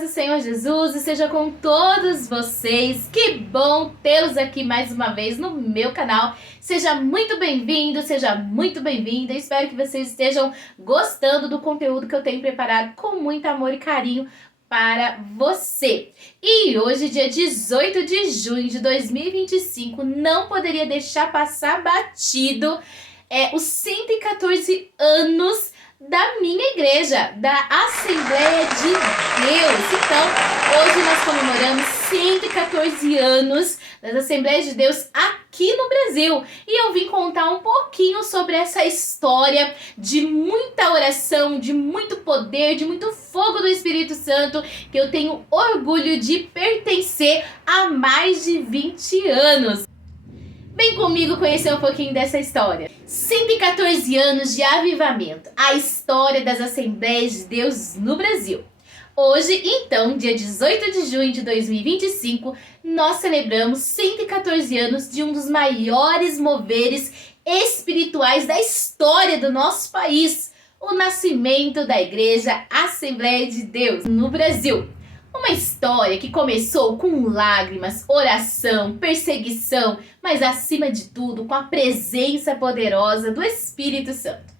paz do Senhor Jesus e seja com todos vocês. Que bom tê-los aqui mais uma vez no meu canal. Seja muito bem-vindo, seja muito bem-vinda. Espero que vocês estejam gostando do conteúdo que eu tenho preparado com muito amor e carinho para você. E hoje, dia 18 de junho de 2025, não poderia deixar passar batido os 114 anos da minha igreja, da Assembleia de Deus. Então, hoje nós comemoramos 114 anos das Assembleias de Deus aqui no Brasil. E eu vim contar um pouquinho sobre essa história de muita oração, de muito poder, de muito fogo do Espírito Santo, que eu tenho orgulho de pertencer há mais de 20 anos. Vem comigo conhecer um pouquinho dessa história. 114 anos de avivamento, a história das Assembleias de Deus no Brasil. Hoje, então, dia 18 de junho de 2025, nós celebramos 114 anos de um dos maiores moveres espirituais da história do nosso país, o nascimento da Igreja Assembleia de Deus no Brasil. Uma história que começou com lágrimas, oração, perseguição, mas acima de tudo com a presença poderosa do Espírito Santo.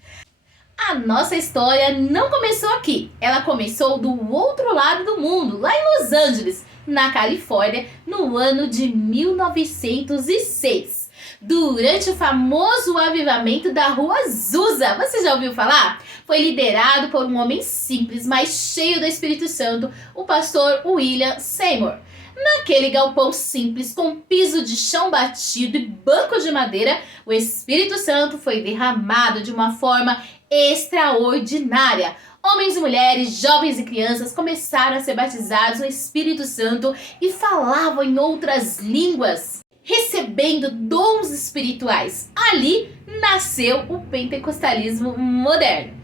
A nossa história não começou aqui, ela começou do outro lado do mundo, lá em Los Angeles, na Califórnia, no ano de 1906. Durante o famoso avivamento da Rua Azusa. Você já ouviu falar? Foi liderado por um homem simples, mas cheio do Espírito Santo, o pastor William Seymour. Naquele galpão simples, com piso de chão batido e banco de madeira, o Espírito Santo foi derramado de uma forma extraordinária. Homens e mulheres, jovens e crianças começaram a ser batizados no Espírito Santo e falavam em outras línguas, recebendo dons espirituais. Ali nasceu o pentecostalismo moderno.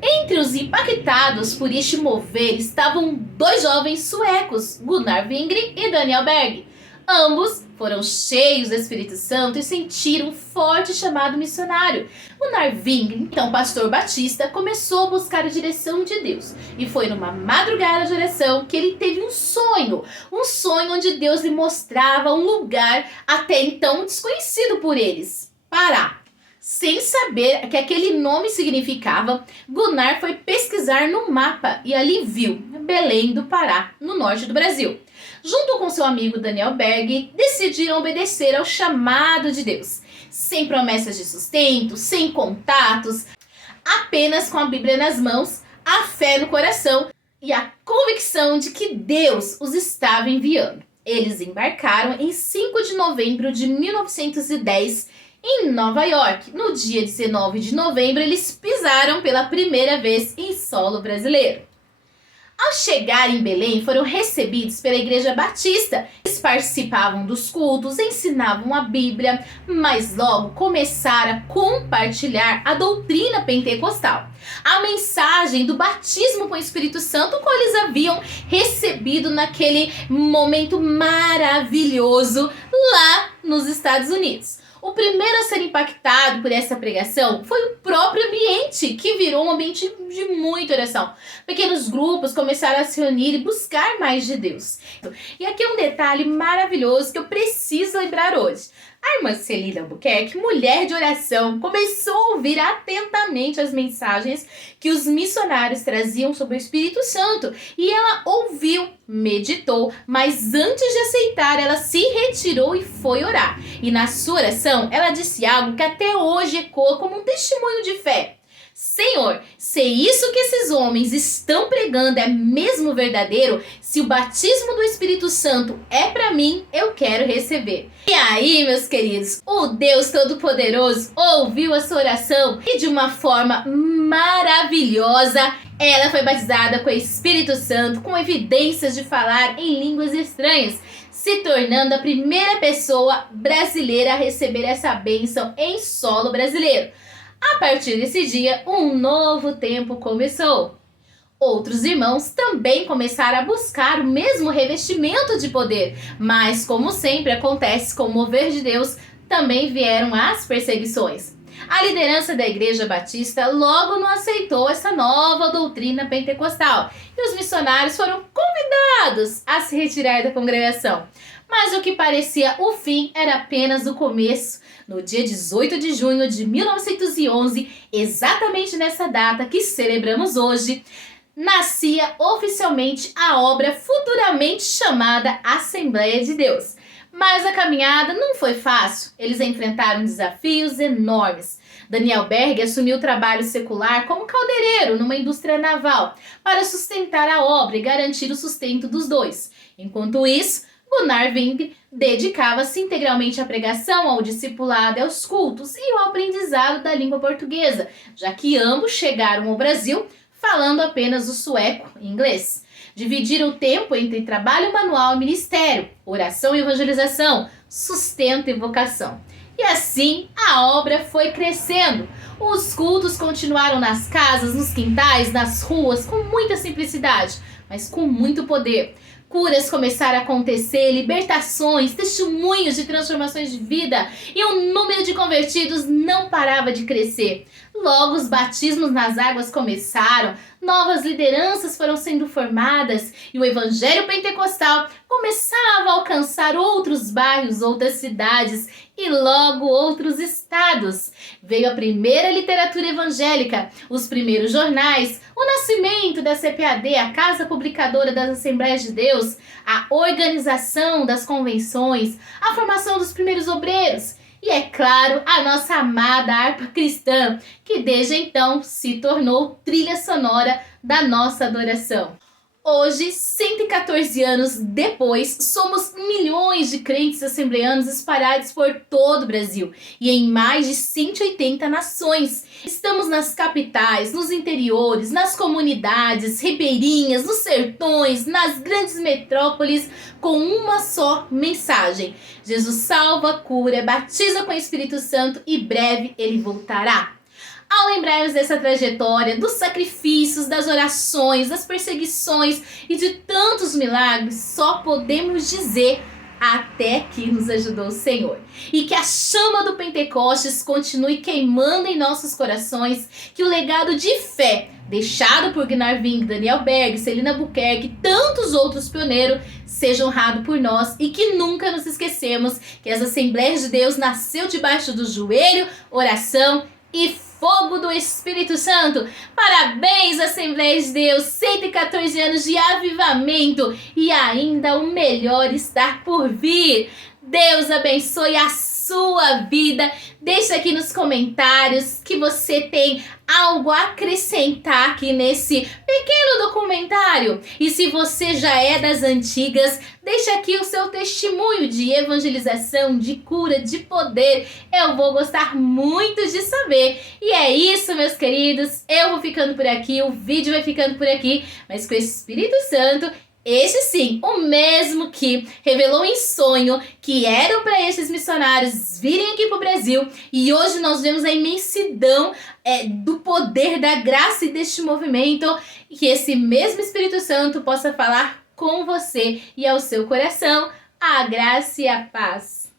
Entre os impactados por este mover estavam dois jovens suecos, Gunnar Wingren e Daniel Berg. Ambos foram cheios do Espírito Santo e sentiram um forte chamado missionário. Gunnar Wingren, então pastor batista, começou a buscar a direção de Deus. E foi numa madrugada de oração que ele teve um sonho onde Deus lhe mostrava um lugar até então desconhecido por eles, Pará. Sem saber o que aquele nome significava, Gunnar foi pesquisar no mapa e ali viu Belém do Pará, no norte do Brasil. Junto com seu amigo Daniel Berg, decidiram obedecer ao chamado de Deus. Sem promessas de sustento, sem contatos, apenas com a Bíblia nas mãos, a fé no coração e a convicção de que Deus os estava enviando. Eles embarcaram em 5 de novembro de 1910 em Nova York. No dia 19 de novembro, eles pisaram pela primeira vez em solo brasileiro. Ao chegar em Belém, foram recebidos pela Igreja Batista. Eles participavam dos cultos, ensinavam a Bíblia, mas logo começaram a compartilhar a doutrina pentecostal. A mensagem do batismo com o Espírito Santo, qual eles haviam recebido naquele momento maravilhoso lá nos Estados Unidos. O primeiro a ser impactado por essa pregação foi o próprio ambiente, que virou um ambiente de muita oração. Pequenos grupos começaram a se reunir e buscar mais de Deus. E aqui é um detalhe maravilhoso que eu preciso lembrar hoje. A irmã Celina Albuquerque, mulher de oração, começou a ouvir atentamente as mensagens que os missionários traziam sobre o Espírito Santo. E ela ouviu, meditou, mas antes de aceitar, ela se retirou e foi orar. E na sua oração, ela disse algo que até hoje ecoa como um testemunho de fé. Senhor, se isso que esses homens estão pregando é mesmo verdadeiro, se o batismo do Espírito Santo é para mim, eu quero receber. E aí, meus queridos, o Deus Todo-Poderoso ouviu a sua oração e de uma forma maravilhosa, ela foi batizada com o Espírito Santo, com evidências de falar em línguas estranhas, se tornando a primeira pessoa brasileira a receber essa bênção em solo brasileiro. A partir desse dia, um novo tempo começou. Outros irmãos também começaram a buscar o mesmo revestimento de poder, mas como sempre acontece com o mover de Deus, também vieram as perseguições. A liderança da Igreja Batista logo não aceitou essa nova doutrina pentecostal e os missionários foram convidados a se retirar da congregação. Mas o que parecia o fim era apenas o começo. No dia 18 de junho de 1911, exatamente nessa data que celebramos hoje, nascia oficialmente a obra futuramente chamada Assembleia de Deus. Mas a caminhada não foi fácil, eles enfrentaram desafios enormes. Daniel Berg assumiu o trabalho secular como caldeireiro numa indústria naval para sustentar a obra e garantir o sustento dos dois. Enquanto isso, Gunnar Wing dedicava-se integralmente à pregação, ao discipulado e aos cultos e ao aprendizado da língua portuguesa, já que ambos chegaram ao Brasil falando apenas o sueco e inglês. Dividiram o tempo entre trabalho manual e ministério, oração e evangelização, sustento e vocação. E assim a obra foi crescendo. Os cultos continuaram nas casas, nos quintais, nas ruas, com muita simplicidade, mas com muito poder. Curas começaram a acontecer, libertações, testemunhos de transformações de vida e o número de convertidos não parava de crescer. Logo, os batismos nas águas começaram, novas lideranças foram sendo formadas e o evangelho pentecostal começava a alcançar outros bairros, outras cidades e logo outros estados. Veio a primeira literatura evangélica, os primeiros jornais, o nascimento da CPAD, a Casa Publicadora das Assembleias de Deus, a organização das convenções, a formação dos primeiros obreiros. E é claro, a nossa amada harpa cristã, que desde então se tornou trilha sonora da nossa adoração. Hoje, 114 anos depois, somos milhões de crentes assembleanos espalhados por todo o Brasil e em mais de 180 nações. Estamos nas capitais, nos interiores, nas comunidades, ribeirinhas, nos sertões, nas grandes metrópoles, com uma só mensagem: Jesus salva, cura, batiza com o Espírito Santo e breve ele voltará. Ao lembrarmos dessa trajetória, dos sacrifícios, das orações, das perseguições e de tantos milagres, só podemos dizer: até que nos ajudou o Senhor. E que a chama do Pentecostes continue queimando em nossos corações, que o legado de fé deixado por Gunnar Wing, Daniel Berg, Celina Buquerque e tantos outros pioneiros seja honrado por nós e que nunca nos esquecemos que as Assembleias de Deus nasceu debaixo do joelho, oração e fogo do Espírito Santo. Parabéns, Assembleias de Deus, 114 anos de avivamento e ainda o melhor está por vir. Deus abençoe a sua vida. Deixa aqui nos comentários que você tem algo a acrescentar aqui nesse pequeno documentário. E se você já é das antigas, deixa aqui o seu testemunho de evangelização, de cura, de poder. Eu vou gostar muito de saber. E é isso, meus queridos. Eu vou ficando por aqui, o vídeo vai ficando por aqui, mas com o Espírito Santo, este sim, o mesmo que revelou em sonho que eram para esses missionários virem aqui para o Brasil. E hoje nós vemos a imensidão do poder, da graça e deste movimento. E que esse mesmo Espírito Santo possa falar com você e ao seu coração a graça e a paz.